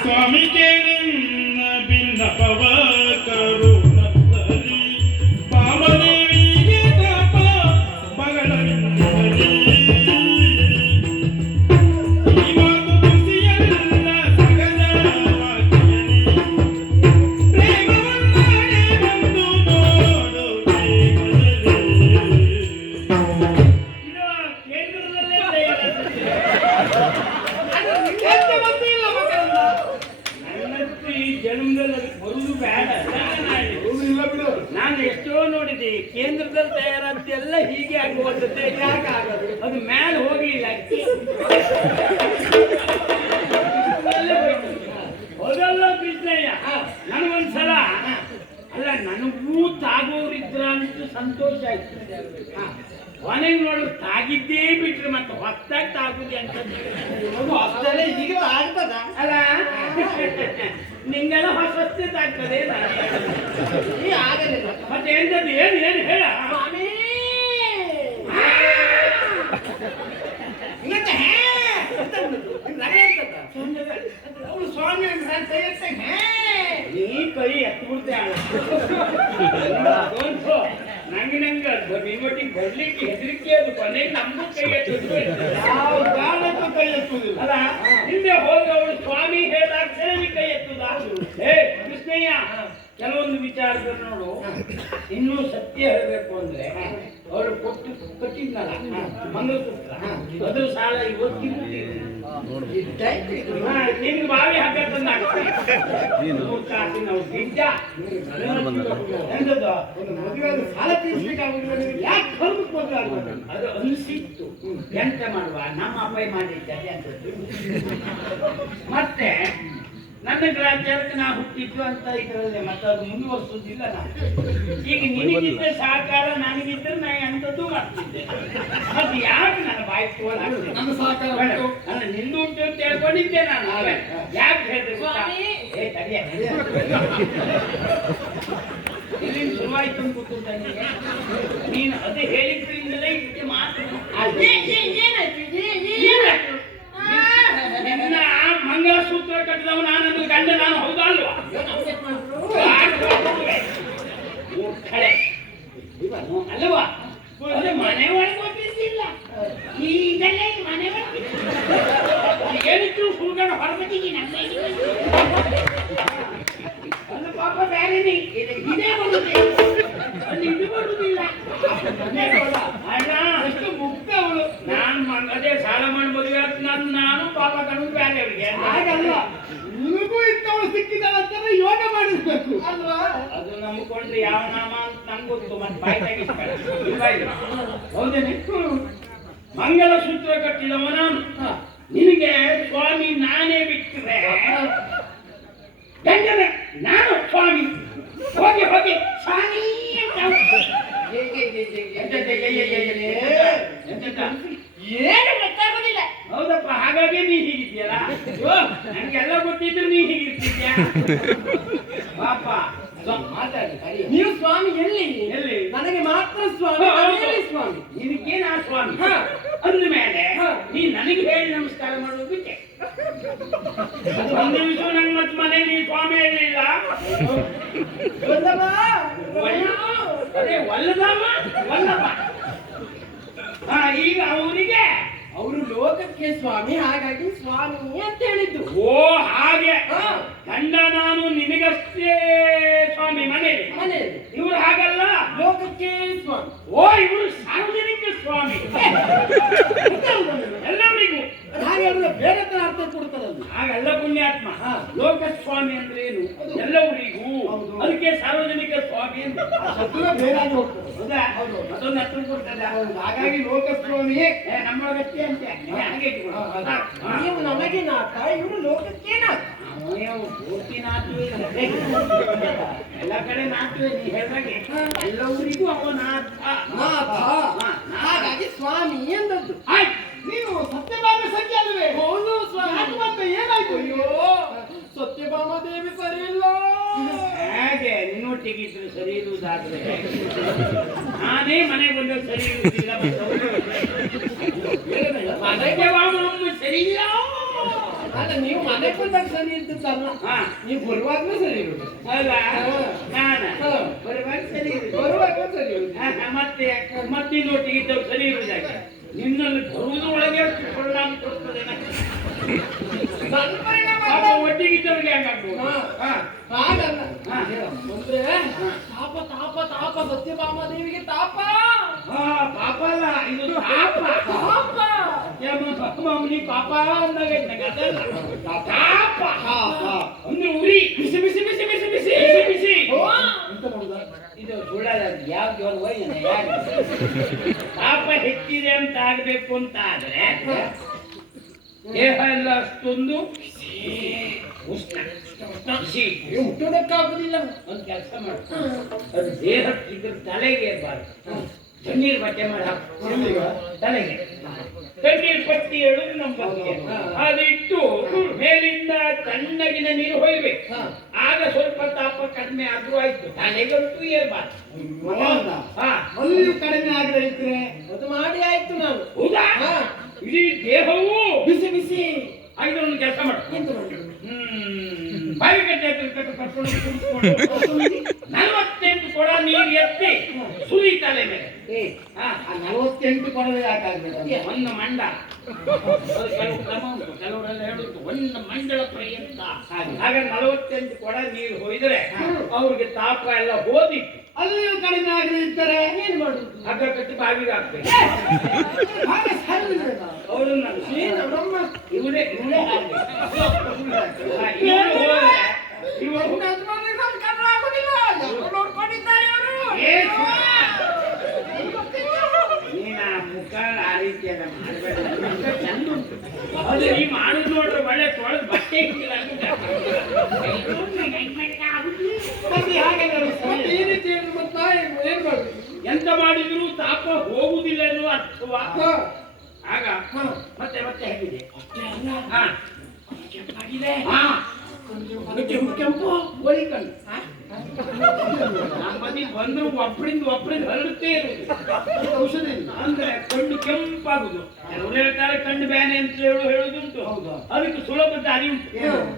ಸ್ವಾಮಿ ಕೇಳಿನ ಭಿನ್ನಪವ ಮೇಲೆ ಹೋಗ್ಲಿಲ್ಲ ಹೋಗಲ್ಲ ಕೃಷ್ಣಯ್ಯ. ನನಗೊಂದ್ಸಲ ಅಲ್ಲ ನನಗೂ ತಾಗೋರಿದ್ರ ಅಂತ ಸಂತೋಷ ಆಯ್ತು. ಕೊನೆಗೆ ನೋಡು ತಾಗಿದ್ದೇ ಬಿಟ್ರೆ ಮತ್ತೆ ಹೊತ್ತಾಗಿ ತಾಗುದಿ ಅಂತ ಅಷ್ಟೆಲ್ಲ ಈಗ ಆಗ್ತದ. ಅಲ್ಲ ನಿಂಗೆಲ್ಲ ಹೊಸತ್ತೆ ತಾಗ್ತದೆ ಈ ಆಗಲಿಲ್ಲ. ಮತ್ತೆ ಎಂತದ್ದು? ಏನು ಏನು ಹೇಳ ಸ್ವಾಮಿ ಇವತ್ತು ಹೇ ಅಂತ ಅನ್ನೋದು. ನಿಮ್ ನಗೆ ಅಂತದ. ಅವ್ಳು ಸ್ವಾಮಿ ಅಂತ ನೀ ಕೈ ಎತ್ಬಿಡ್ತೆ ನಂಗೆ ನಂಗೆ ನಿಮ್ಮೊಟ್ಟಿಗೆ ಬರ್ಲಿಕ್ಕೆ ಹೆದರಿಕೆ ಅದು. ಕೊನೆಗೆ ನಮಗೂ ಕೈ ಎತ್ತಿದ್ರು ಯಾವ ಕಾರಣಕ್ಕೂ ಕೈ ಎತ್ತುದಿಲ್ಲ ಅಲ್ಲ ಹಿಂದೆ ಹೋಗಿ ಅವಳು ಸ್ವಾಮಿ ಹೇಳಿದಾಗ ಕೈ ಎತ್ತುದ ಹೇ ಕೃಷ್ಣಯ್ಯ ಕೆಲವೊಂದು ವಿಚಾರದಲ್ಲಿ ನೋಡು. ಇನ್ನೂ ಸತ್ಯ ಹೇಳಬೇಕು ಅಂದ್ರೆ ಅವರು ಕೊಟ್ಟು ಕೊಟ್ಟಿದ್ನಲ್ಲ ಮಂಗಲಸೂತ್ರ ಅದು ಸಾಲ ಇವತ್ತಿಗೂ. ಬಾವಿ ಗಿಡ್ಡ ಎಂತದ್ದು? ಒಂದು ಸಾಲ ಯಾಕೆ ಮದುವೆ ಅದು ಅನಿಸಿತ್ತು. ಎಂತ ಮಾಡುವ? ನಮ್ಮ ಅಪ್ಪ ಮಾಡಿದ್ದಾರೆ ಅಂತ ಮತ್ತೆ ನನ್ನ ಗ್ರಾಚಾರಕ್ಕೆ ನಾ ಹುಟ್ಟಿದ್ದು ಅಂತ ಇದರಲ್ಲಿ ಮತ್ತೆ ಅದು ಮುಂದುವರ್ಸುವುದಿಲ್ಲ ನಾನು ಈಗ ನಿನಗಿದ್ದ ಸಹಕಾರ ನನಗಿದ್ದರೆ ನಾ ಎಂಥದ್ದು ಮಾಡ್ತಿದ್ದೆ. ಅದು ಯಾಕೆ ನನ್ನ ಬಾಯಿ ನನ್ನ ಸಹಕಾರ. ಅಲ್ಲ ನಿಂದು ಉಂಟು ಅಂತ ಹೇಳ್ಕೊಂಡಿದ್ದೆ ನಾನು ಅವೇ ಯಾಕೆ? ಸ್ವಾಮಿ. ಏ ತಡಿಯ ಇಲ್ಲಿಂದ ಶುರುವಾಯ್ತು ಅಂತ ನಿನಗೆ? ನೀನು ಅದು ಹೇಳಿದ್ರಿಂದಲೇ ಇದಕ್ಕೆ ಮಾತು ಏನಾಯ್ತು? ನಿನ್ನ ಮಂಗಲಸೂತ್ರ ಕಟ್ಟಿದವ ನಾನು. ಗಂಡ ನಾನು ಹೌದಾ ಅಲ್ವಾ ಅಲ್ವಾ ಮನೆ ಒಳಗೆ ಗೊತ್ತಿದ್ದಿಲ್ಲ ಈಗಲೇ ಮನೆ ಒಳಗೆ ಏನಿದ್ರು ಹುಡುಗನ ಹೊರಬದಿಗೆ ನಮ್ಮ ಅಲ್ಲ ಪಾಪ ಬೇರೆ ನೀ ಇದು- ಇದೇ ಬರುದೇ ಅದು ಇದು ಬರುದಿಲ್ಲ ಅದೇ ಬರ. ಅಲ್ಲ ಎಷ್ಟು ಮುಗ್ಧ ಅವಳು ನಾನು ಮ- ಅದೇ ಸಾಲ ಮಾಡಿ ಮದುವೆ ಆದ್ ನಾನು ನಾನು ಪಾಪ ಕಣ್ಣು ಬೇರೆ ಅವರಿಗೆ ಹಾಗಲ್ಲ ನಿನಗೂ ಇಂಥವಳು ಸಿಕ್ಕಿದಾಳಂತಾನೆ ಯೋಗ ಮಾಡಿಸ್ಬೇಕು ಅಲ್ವಾ ನಂಬ್ಕೊಂಡ್ರೆ ಯಾವ ನಾಮ ಅಂತ ನಂಗೆ ಗೊತ್ತು ಮತ್ತೆ ಬಾಯಿ. ಹೌದೇನೆ ಮಂಗಲ ಸೂತ್ರ ಕಟ್ಟಿದವನ ನಾನು. ನಿನಗೆ ಸ್ವಾಮಿ ನಾನೇ ಬಿಟ್ಟರೆ ಗಂಡನ ನಾನು ಸ್ವಾಮಿ. ಹೋಗಿ ಹೋಗಿ ಸ್ವಾಮಿ? ಏನು ಗೊತ್ತಾಗೋದಿಲ್ಲ ಹೌದಪ್ಪ ಹಾಗಾಗಿ ನೀ ಹೀಗಿದ್ಯಲ್ಲ ನನಗೆಲ್ಲ ನಂಗೆಲ್ಲ ಗೊತ್ತಿದ್ರು ನೀ ಹೀಗಿರ್ತಿದ್ಯಾ? ಪಾಪ. ನೀವು ಸ್ವಾಮಿ ಎಲ್ಲಿ? ಎಲ್ಲಿ? ನನಗೆ ಮಾತ್ರ ಸ್ವಾಮಿ ಹಾ, ಸ್ವಾಮಿ. ಇದಕ್ಕೆ ನಾ ಸ್ವಾಮಿ. ಅಂದ ಮೇಲೆ. ನೀ ನನಗೆ ಹೇಳಿ ನಮಸ್ಕಾರ ಮಾಡೋದು ಬಿಟ್ಟೆ. ಒಂದು ನಿಮಿಷ ನಂಗೆ ಮತ್ತೆ ಮನೇಲಿ ಸ್ವಾಮಿ ಹೇಳಿಲ್ಲ ಅದೇ ವಲ್ಲದಮ್ಮ ವಲ್ಲಭ. ಹಾ ಈಗ ಅವರಿಗೆ ಅವರು ಲೋಕಕ್ಕೆ ಸ್ವಾಮಿ ಹಾಗಾಗಿ ಸ್ವಾಮಿ ಅಂತ ಹೇಳಿದ್ದು. ಓ ಹಾಗೆ. ಗಂಡ ನಾನು ನಿನಗಷ್ಟೇ ಸ್ವಾಮಿ ಮನೆಯಲ್ಲಿ ಮನೆಯಲ್ಲಿ ಇವರು ಹಾಗಲ್ಲ ಲೋಕಕ್ಕೆ ಸ್ವಾಮಿ ಓ ಇವರು ಸಾರ್ವಜನಿಕ ಸ್ವಾಮಿ ಎಲ್ಲರಿಗೂ ಅದು ಹಾಗೆ ಹೇಳಿದ್ರೆ ಬೇರೆ ತರ ಅರ್ಥ ಕೊಡ್ತಾರಲ್ಲ ಹಾಗಲ್ಲ ಪುಣ್ಯಾತ್ಮ ಹಾ. ಲೋಕಸ್ವಾಮಿ ಅಂದ್ರೆ ಏನು ಎಲ್ಲವರಿಗೂ. ಅದಕ್ಕೆ ಸಾರ್ವಜನಿಕ ಸ್ವಾಮಿ ಅಂತ. ಅದೊಂದು ಅರ್ಥ ಕೊಡ್ತದ ಹಾಗಾಗಿ ಲೋಕಸ್ವಾಮಿಯೇ ನಮ್ಮ ವ್ಯಕ್ತಿ ಅಂತ. ಹಾಗೆ. ನೀವು ನಮಗೆ ನಾಥ ಇವರು ಲೋಕಕ್ಕೆ ನಾಥ ಪೂರ್ತಿ ನಾಟುವೆ ಏ, ಎಲ್ಲ ಕಡೆ ನಾಟುವೆ ನೀ ಹೇಳಿದಾಗೆ ಎಲ್ಲವರಿಗೂ ಅವ ನಾಥ. ನಾಥ. ಹಾಗಾಗಿ ಸ್ವಾಮಿ ಎಂದದ್ದು. ಆಯ್ತು. ನೀವು ಸತ್ಯಭಾಮ ಸಂಖ್ಯೆ ಅಲ್ವೇ ಹೌದು ಸ್ವಾಮಿ. ಏನಾಯ್ತು? ಅಯ್ಯೋ. ಸತ್ಯಭಾಮ ದೇವಿ ಸರಿ ಇಲ್ಲ ಹಾಗೆ ನಿನ್ನೊಟ್ಟಿಗೆ ಇದ್ರೆ ಸರಿ ಇರುವುದಾದ್ರೆ. ನಾನೇ ಮನೆಗೆ ಬಂದ ಸರಿ ಇರುವುದಿಲ್ಲ ಅದಕ್ಕೆ ವಾಮನಮ್ಮ ಸರಿ ಇಲ್ಲ. ಅಲ್ಲ ನೀವು ಮನೆ ಬಂದಾಗ ಸರಿ ಇರ್ತದಲ್ಲ ನೀವು ಬರುವಾಗ್ಲೂ ಸರಿ ಇರುದು ಅಲ್ಲ ನಾನ. ಬರುವಾಗ ಸರಿ ಇರುವುದು. ಬರುವಾಗ್ಲೂ ಸರಿ ಮತ್ತೆ ಮತ್ತೆ ಮತ್ತಿನೊಟ್ಟಿಗೆ ಇದ್ದವು ಸರಿ ಇರುವುದಾಗೆ ನಿನ್ನಲ್ಲಿ ಬರುವುದು ಒಳಗೆ ಪರಿಣಾಮ ಕೊಡ್ತದೆ ನನ್ನ ಪರಿಣಾಮ ಪಾಪ ಒಟ್ಟಿಗೆ ಇದ್ದವ್ರಿಗೆ ಹೆಂಗಾಗ್ಬೋದು ಹಾ. ಹಾ ಹಾಗಲ್ಲ ಹಾ. ಅಂದ್ರೆ ತಾಪ ತಾಪ ಸತ್ಯಭಾಮ ದೇವಿಗೆ ತಾಪ. ಹಾ ಪಾಪ ಅಲ್ಲ ಇದು ಪಾಪ ತಾಪ. ಮಾಮೂಲಿ ಪಾಪ ಅಂದಾಗ ತಾಪ ಅಂದ್ರೆ ಉರಿ. ಬಿಸಿ ಬಿಸಿ ಬಿಸಿ ಬಿಸಿ ಬಿಸಿ. ಬಿಸಿ ಬಿಸಿ. ಇದು ಸುಳ್ಳಲ್ಲ ಯಾವ ಜೋರ್ ವೈದ್ಯನ ಯಾರು? ಪಾಪ ಹೆಚ್ಚಿದೆ ಅಂತ ಆಗ್ಬೇಕು ಅಂತ ಆದ್ರೆ ದೇಹ ಎಲ್ಲ ಅಷ್ಟೊಂದು ಉಷ್ಣ ಬಿಸಿ ಮುಟ್ಟೋದಕ್ಕಾಗುದಿಲ್ಲ. ಒಂದು ಕೆಲಸ ಮಾಡು. ಅದು ದೇಹ ಇದ್ರ ತಲೆಗೆ ಇರಬಾರ್ದು ತಣ್ಣೀರ್ ಬಟ್ಟೆ ಮಾಡಿ. ಹಾಕು. ತಲೆಗೆ. ತಣ್ಣೀರ್ ಪಟ್ಟಿ ಹೇಳುದು ನಮ್ಮ ಬಗ್ಗೆ ಅದಿಟ್ಟು ಮೇಲಿಂದ ತಣ್ಣಗಿನ ನೀರು ಹೊಯ್ಬೇಕು. ಹಾ. ಆಗ ಸ್ವಲ್ಪ ತಾಪ ಕಡಿಮೆ ಆದ್ರೂ ಆಯ್ತು. ತಲೆಗಂತೂ ಏರ್ಬಾರ್ದು. ಕಡಿಮೆ ಆಗದೆ ಇದ್ರೆ? ಅದು ಮಾಡಿ ಆಯ್ತು ನಾನು ಹೌದಾ? ಹಾ. ಇಡೀ ದೇಹವು ಬಿಸಿ ಬಿಸಿ. ಆಯ್ತು ಒಂದು ಕೆಲಸ ಮಾಡು. ಹ್ಮ್. ಬಾವಿಗಡ್ಡೆ ಹತ್ರ ಕರ್ಕೊಂಡು ನಲವತ್ತೆಂಟು ಕೊಡ ನೀರು ಎತ್ತಿ ಸುರಿ ತಲೆ ಮೇಲೆ. ಆ ನಲವತ್ತೆಂಟು ಕೊಡದೆ ಯಾಕಾಗ್ಬೇಕು ಒಂದು ಮಂಡ. ಕೆಲವು ಕ್ರಮ ಉಂಟು. ಕೆಲವರೆಲ್ಲ ಹೇಳುದು ಒಂದು ಮಂಡಳ ಪ್ರಯತ್ನ. ಆಗ ನಲವತ್ತೆಂಟು ಕೊಡ ನೀರು ಹೊಯ್ದ್ರೆ ಅವ್ರಿಗೆ ತಾಪ ಎಲ್ಲ ಹೋದಿತ್ತು. ಅಲ್ಲಿಯೂ ಕಡಿಮೆ ಆಗದೆ ಇದ್ದರೆ ಏನ್ ಮಾಡುದು ಹಗ್ಗ ಕಟ್ಟಿ ಬಾವಿಗೆ ಹಾಗೆ ಅವ್ರನ್ನ ಏನು ನಮ್ಮ ಇವರೇ ಇವರೇ ಆಗುದಿಲ್ಲ. ನೋಡ್ಕೊಂಡಿದ್ದಾರೆ ನೀನ ಮುಖ ಆ ರೀತಿ ಎಲ್ಲ ಮಾಡ್ಬೇಡ ಚಂದ ಉಂಟು ಅದು ನೀ ಮಾಡುದು ನೋಡ್ರೆ ಒಳ್ಳೆ ತೊಳೆದು ಬಟ್ಟೆ ಇಟ್ಟಿಲ್ಲ ಹಾಗೆ ಈ ರೀತಿ ಹೇಳಿದ್ರೆ ಮತ್ತೆ ನಾ ಏನ್ ಏನ್ ಮಾಡುದು? ಎಂತ ಮಾಡಿದ್ರು ತಾಪ ಹೋಗುದಿಲ್ಲ ಎನ್ನುವ ಅರ್ಥವ? ಆಗ. ಮತ್ತೆ ಮತ್ತೆ ಹೇಗಿದೆ. ಕೆಂಪು. ಕೆಂಪು. ಕಣ್ಣು. ನಮ್ಮದಿ ಬಂದ್ರು ಒಬ್ಬರಿಂದ ಒಬ್ಬರಿಂದ ಹರಡುತ್ತೇ ಇರುವುದು. ಔಷಧಿ. ಅಂದ್ರೆ ಕಣ್ಣು ಕೆಂಪಾಗುದು ಕೆಲವರು ಹೇಳ್ತಾರೆ ಕಣ್ಣು ಬ್ಯಾನೆ ಅಂತ ಹೇಳು ಹೇಳುದುಂಟು ಹೌದಾ? ಅದಕ್ಕೆ ಸುಲಭ ದಾರಿ ಉಂಟು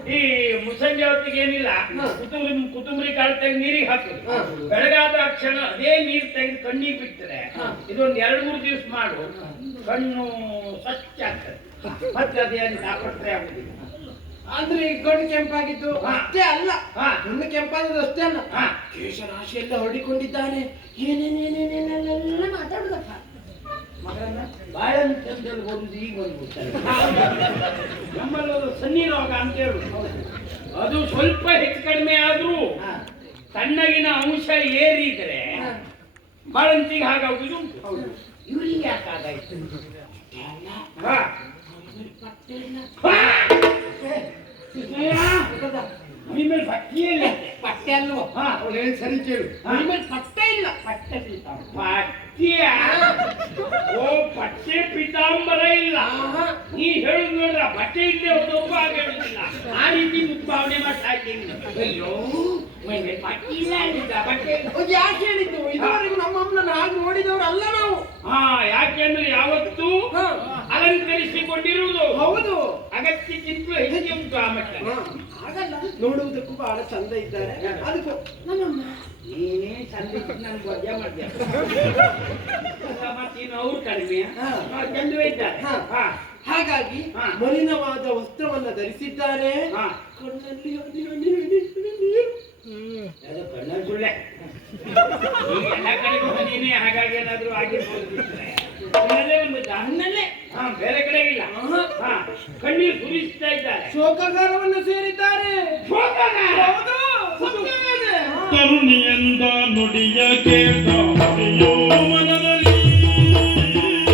ಈ ಮುಸಂಜೆ ಹೊತ್ತಿಗೆ ಏನಿಲ್ಲ. ಹಾ. ಕುತುಂಬರಿ ಕುತುಂಬರಿ ಕಾಳು ತೆಗೆದು ನೀರಿಗೆ ಹಾಕುದು. ಬೆಳಗಾದ ಕ್ಷಣ ಅದೇ ನೀರು ತೆಗೆದು ಕಣ್ಣಿಗೆ ಬಿಟ್ಟರೆ ಇದೊಂದು ಎರಡು ಮೂರು ದಿವಸ ಮಾಡು. ಕಣ್ಣು ಸ್ವಚ್ಛ ಆಗ್ತದೆ. ಮತ್ತೆ ಅದೇನು ತಾಪತ್ರೆ ಆಗುದಿಲ್ಲ. ಅಂದ್ರೆ ಈ ಕಣ್ಣು ಕೆಂಪಾಗಿದ್ದು. ಅಷ್ಟೇ ಅಲ್ಲ. ಹಾ. ಕಣ್ಣು ಕೆಂಪಾದದ್ದು ಅಷ್ಟೇ ಅಲ್ಲ. ಕೇಶ ರಾಶಿ ಎಲ್ಲ ಹೊರಡಿಕೊಂಡಿದ್ದಾನೆ ಏನೇನೇನೇನೇನೆಲ್ಲ ಮಾತಾಡುದಪ್ಪ. ಮಗನ ಬಾಳೆಹಣ್ಣಲ್ಲಿ ಬಂದು ಈಗ ಬಂದ್ಬಿಡ್ತಾರೆ ನಮ್ಮಲ್ಲಿ ಅದು ಸನ್ನಿ ರೋಗ ಅಂತ ಹೇಳುದು ಅದು ಸ್ವಲ್ಪ ಹೆಚ್ಚು ಕಡಿಮೆ ಆದ್ರೂ. ತಣ್ಣಗಿನ ಅಂಶ ಏರಿದ್ರೆ. ಬಾಳಂತಿಗೆ ಹಾಗಾಗುದು ಹೌದು. ಇವ್ರಿಗೆ ಯಾಕೆ ಆಗಾಯ್ತು ಅಲ್ಲ, ಹಾ. ಪಟ್ಟೆ ಅಲ್ವೋ? ಹಾ. ಅವ್ಳು ಸರಿ ಕೇಳು. ನಿಮಗೆ ಪಟ್ಟೆ ಇಲ್ಲ ಪಟ್ಟೆ ಬೀಳ್ತಾವ. ಪಠ್ಯ ಓ ಪಟ್ಟೆ ಪಿತಾಂಬರ ಇಲ್ಲ. ನೀ ಹೇಳುದು ನೋಡ್ರ ಬಟ್ಟೆ ಇಲ್ಲದೆ ಒಬ್ಬ ಹೇಳುದಿಲ್ಲ ಆ ರೀತಿ ಮುಖಭಾವನೆ ಮಾಡ್ತಾ ಇದ್ದೀನಿ. ಅಯ್ಯೋ ಬಟ್ಟೆ ಇಲ್ಲ ಅಂದಿದ್ದ, ಬಟ್ಟೆ ಓ ಯಾಕೆ ಹೇಳಿದ್ದು? ಇದುವರೆಗೂ ನಮ್ಮಮ್ಮನ ಹಾಗೆ ನೋಡಿದವರಲ್ಲ ನಾವು. ಹಾ ಯಾಕೆಂದ್ರೆ ಯಾವತ್ತೂ. ಅಲಂಕರಿಸಿಕೊಂಡಿರುವುದು. ಹೌದು. ಅಗತ್ಯಕ್ಕಿಂತಲೂ ಹೆಚ್ಚು ಉಂಟು ಆ ಮಟ್ಟ ನೋಡುವುದಕ್ಕೂ ಬಹಳ ಚಂದ ಇದ್ದಾರೆ. ಅದಕ್ಕೂ ನೀನೇ ಚಂದ ನನ್ ಬಗ್ಗೆ ಮಾಡ್ತೀಯ ಅವ್ರು ಕಡಿಮೆ ಹಾ. ಚಂದವೇ ಇದ್ದಾರೆ ಹಾ. ಹಾ ಹಾಗಾಗಿ. ಮಲಿನವಾದ ವಸ್ತ್ರವನ್ನ ಧರಿಸಿದ್ದಾರೆ. ಕಣ್ಣಲ್ಲಿ. ಅದು ಸುಳ್ಳೆ ಎಲ್ಲ ಕಡೆಗೂ ನೀನೇ ಹಾಗಾಗಿ ಏನಾದರೂ ಆಗಿರ್ಬೋದು ಒಂದು ಹಾ ಬೇರೆ ಕಡೆ ಇಲ್ಲ ಕಣ್ಣೀರು ಸುರಿಸ್ತಾ ಇದ್ದಾರೆ ಶೋಕಾಗಾರವನ್ನು ಸೇರಿದ್ದಾರೆ ಶೋಕಗಾರ. ತರುಣಿಯಂದ ನುಡಿಯ ಕೇಳ್ದ ನುಡಿಯೋ